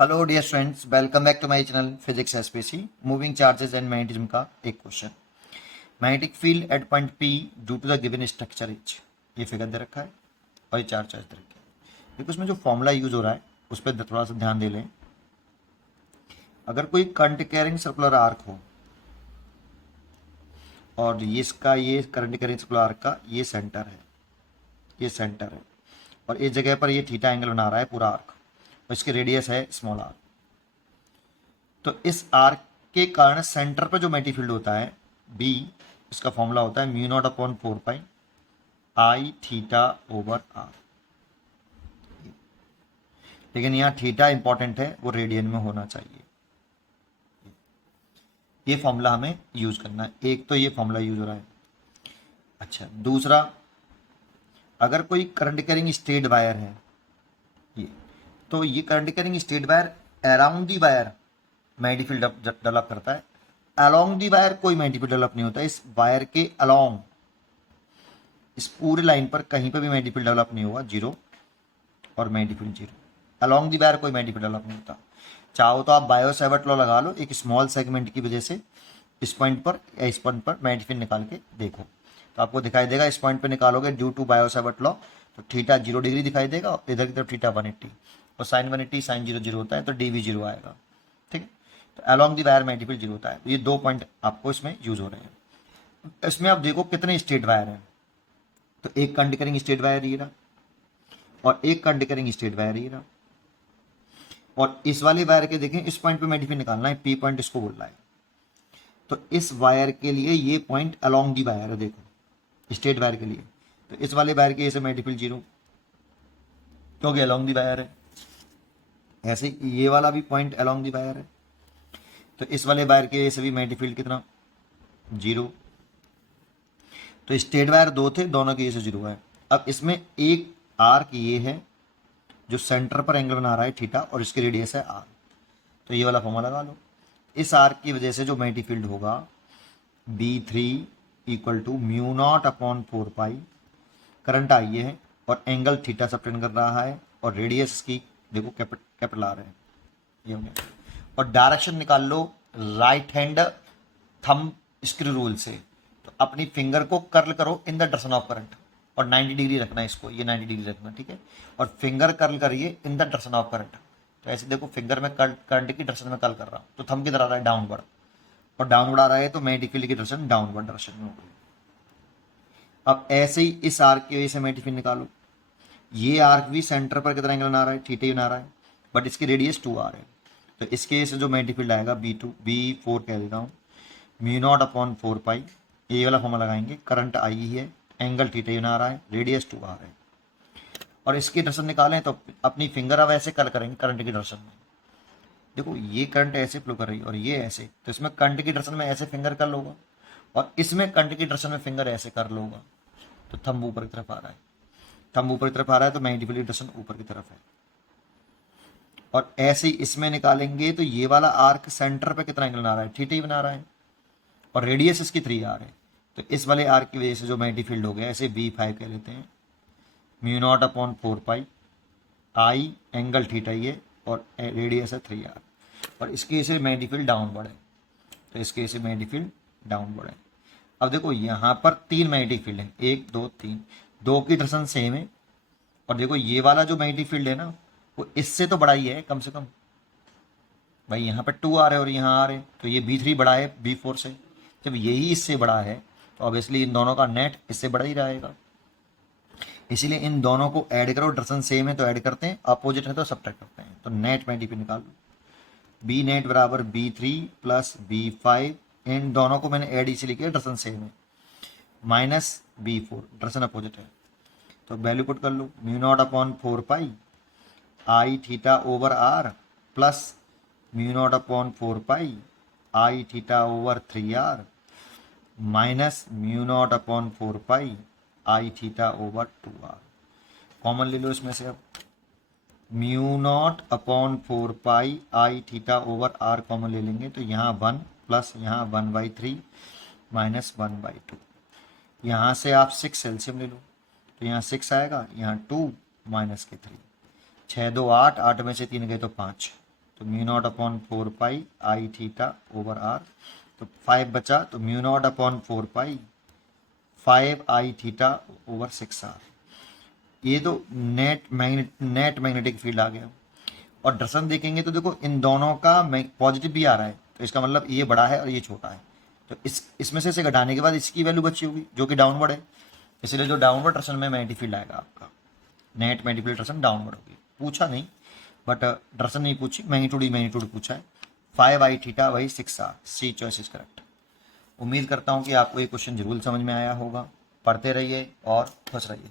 Hello dear students, welcome back to my channel physics SPC. Moving charges and magnetism का एक question. Magnetic field at point P due to the given structure is, ये figure दे रखा है और ये चार चार्ज दे रखे हैं। देखो इसमें जो फॉर्मूला यूज हो रहा है उस पर थोड़ा सा ध्यान दे लें। अगर कोई करंट कैरिंग सर्कुलर आर्क हो और ये इसका ये करंट कैरिंग सर्कुलर आर्क का ये सेंटर है, ये सेंटर है और इस जगह पर ये थीटा एंगल बना रहा है पूरा आर्क और इसकी रेडियस है स्मॉल आर। तो इस आर्क के कारण सेंटर पर जो मैग्नेटिक फील्ड होता है बी, इसका फॉर्मूला होता है mu naught upon 4 pi I theta over R. लेकिन यहाँ थीटा इंपॉर्टेंट है, वो रेडियन में होना चाहिए। ये फॉर्मूला हमें यूज करना है। एक तो ये फॉर्मूला यूज हो रहा है। अच्छा, दूसरा, अगर कोई करंट कैरिंग स्ट्रेट वायर है ये, तो ये current carrying straight wire around the wire magnetic field develop करता है। अलोंग दी वायर कोई मैग्नेटिक फील्ड डेवलप नहीं होता। इस वायर के अलोंग, इस पूरी लाइन पर कहीं पर भी मैग्नेटिक फील्ड डेवलप नहीं हुआ, जीरो और magnetic field zero. Along the wire कोई मैग्नेटिक फील्ड डेवलप नहीं होता। चाहो तो आप बायो सेवर्ट लॉ लगा लो, एक स्मॉल सेगमेंट की वजह से इस पॉइंट पर या इस पॉइंट पर मैग्नेटिक फील्ड निकाल के देखो तो आपको दिखाई देगा। इस पॉइंट पर निकालोगे due to Biot Savart law तो थीटा 0 डिग्री दिखाई देगा और इधर की तरफ थीटा 180 और साइन 180 साइन 0 0 होता है तो डी भी 0 आएगा। ठीक है, तो along the wire magnetic field 0 होता है। ये 2 पॉइंट आपको इसमें यूज हो रहे हैं। इसमें आप देखो कितने स्ट्रेट वायर हैं। तो एक करंट कैरिंग स्ट्रेट वायर ये रहा और एक करंट कैरिंग स्ट्रेट वायर ये रहा और इस वाले वायर के देखें, इस पॉइंट पे मैग्नेटिक फील्ड निकालना है, पी पॉइंट इसको बोल रहा है। तो इस वायर के लिए ये पॉइंट अलोंग दी वायर है, देखो स्ट्रेट वायर के लिए। तो इस वाले वायर के ऐसे मैग्नेटिक फील्ड 0 क्योंकि अलोंग दी वायर है। ऐसे ये वाला भी पॉइंट अलोंग दी वायर है तो इस वाले वायर के ऐसे भी मैग्नेटिक फील्ड कितना 0। तो स्ट्रेट वायर 2 थे, दोनों के ऐसे 0 है। अब इसमें एक आर्क ये है जो सेंटर पर एंगल बना रहा है थीटा और इसकी रेडियस है आर। तो ये वाला फॉर्मूला लगा लो। इस आर्क की वजह से जो मैग्नेटिक फील्ड होगा B3 equal to mu naught upon 4 pi, current I है और एंगल थीटा सबटेंड कर रहा है और रेडियस की देखो कैपिटल आ रहे हैं, ये हो गया। और डायरेक्शन निकाल लो right hand thumb screw rule से। तो अपनी फिंगर को कर्ल करो in the direction of current और 90 डिग्री रखना है इसको, ये 90 डिग्री रखना, ठीक है। और फिंगर कर्ल करिए इन द डायरेक्शन ऑफ करंट। तो ऐसे देखो फिंगर में करंट की डायरेक्शन में कर्ल कर रहा हूँ तो थंब किधर आ रहा है डाउनवर्ड और डाउनवर्ड आ रहा है तो मैग्नेटिक फील्ड की डायरेक्शन डाउनवर्ड डायरेक्शन में होगी। अब ऐसे ही इस आर्क की वजह से मैग्नेटिक फील्ड निकालो। ये आर्क भी सेंटर पर कितना एंगल बना रहा है, थीटा ही बना रहा है, बट इसकी रेडियस 2r है। तो इसके से जो मैग्नेटिक फील्ड आएगा B4 कह देता हूँ म्यू नॉट अपॉन 4 पाई, ये वाला फॉर्मूला लगाएंगे। करंट आई ही है, एंगल थीटा ही बना रहा है, रेडियस 2r है और इसकी डायरेक्शन निकालें तो अपनी फिंगर अब ऐसे कल करेंगे करंट की डायरेक्शन में। देखो ये करंट ऐसे फ्लो कर रही है और ये ऐसे, तो इसमें करंट की डायरेक्शन में ऐसे फिंगर कर लोगा और इसमें करंट की डायरेक्शन में फिंगर ऐसे कर लोगा। तो थंब ऊपर की तरफ आ रहा है, थंब ऊपर की तरफ आ रहा है तो मैग्नेटिक फील्ड की डायरेक्शन ऊपर की तरफ है। और ऐसे ही इसमें निकालेंगे तो ये वाला आर्क सेंटर पे कितना एंगल बना रहा है, थीटा ही बना रहा है और रेडियस इसकी 3r है। तो इस वाले आर्क की वजह से जो मैग्नेटिक फील्ड हो गया ऐसे B5 कह लेते हैं म्यू नॉट अपॉन 4 पाई आई एंगल थीटा ये और रेडियस है 3r और इसके से मैग्नेटिक फील्ड डाउनवर्ड है। तो इसके से मैग्नेटिक फील्ड डाउनवर्ड है। अब देखो यहाँ पर 3 मैग्नेटिक फील्ड है, 1 2 3, 2 की डायरेक्शन सेम है और देखो ये वाला जो मैग्नेटिक फील्ड है ना वो इससे तो बड़ा ही है कम से कम। भाई यहाँ पे 2r है और यहाँ r है तो ये B3 बड़ा है B4 से। जब यही इससे बड़ा है तो ऑब्वियसली इन दोनों का नेट इससे बड़ा ही रहेगा। इसीलिए इन दोनों को ऐड करो, डायरेक्शन सेम है तो ऐड करते हैं, अपोजिट है तो सब्ट्रैक्ट करते हैं। तो नेट मैग्नेटिक फील्ड निकाल लो, बी नेट बराबर B3 प्लस B5, इन दोनों को मैंने ऐड इसीलिए किया डायरेक्शन सेम है, माइनस B4 डायरेक्शन अपोजिट है। तो वैल्यू पुट कर लो mu naught upon 4 pi I theta over r plus mu naught upon 4 pi I theta over 3r minus mu naught upon 4 pi I theta over 2r। Common ले लो इसमें से। अब mu naught upon 4 pi I theta over r common ले लेंगे तो यहाँ 1 plus यहाँ 1/3 माइनस 1/2। यहाँ से आप 6 एलसीएम ले लो तो यहाँ 6 आएगा, यहाँ 2 माइनस के 3, 6 2 8, 8 में से 3 गए तो 5, तो mu naught upon 4 pi I theta over R, तो 5 बचा, तो mu naught upon 4 pi 5 I theta over 6 R. ये तो नेट मैग्नेटिक फील्ड आ गया। और दर्शन देखेंगे तो देखो इन दोनों का पॉजिटिव भी आ रहा है, तो इसका मतलब ये बड़ा है और ये छोटा है, तो इसमें से घटाने के बाद इसकी वैल्यू बची होगी जो कि डाउनवर्ड है, इसलिए जो डाउनवर्ड दर्शन में मैग्नेटिक फील्ड आएगा आपका, नेट मैग्नेटिक फील्ड दर्शन डाउनवर्ड होगी। पूछा नहीं, बट दर्शन नहीं पूछी, मैग्नीट्यूड पूछा है। 5 आई थीटा वही 6 R, C choice is correct. उम्मीद करता हूँ कि आपको ये क्वेश्चन जरूर समझ में आया होगा। पढ़ते रहिए और खुश रहिए।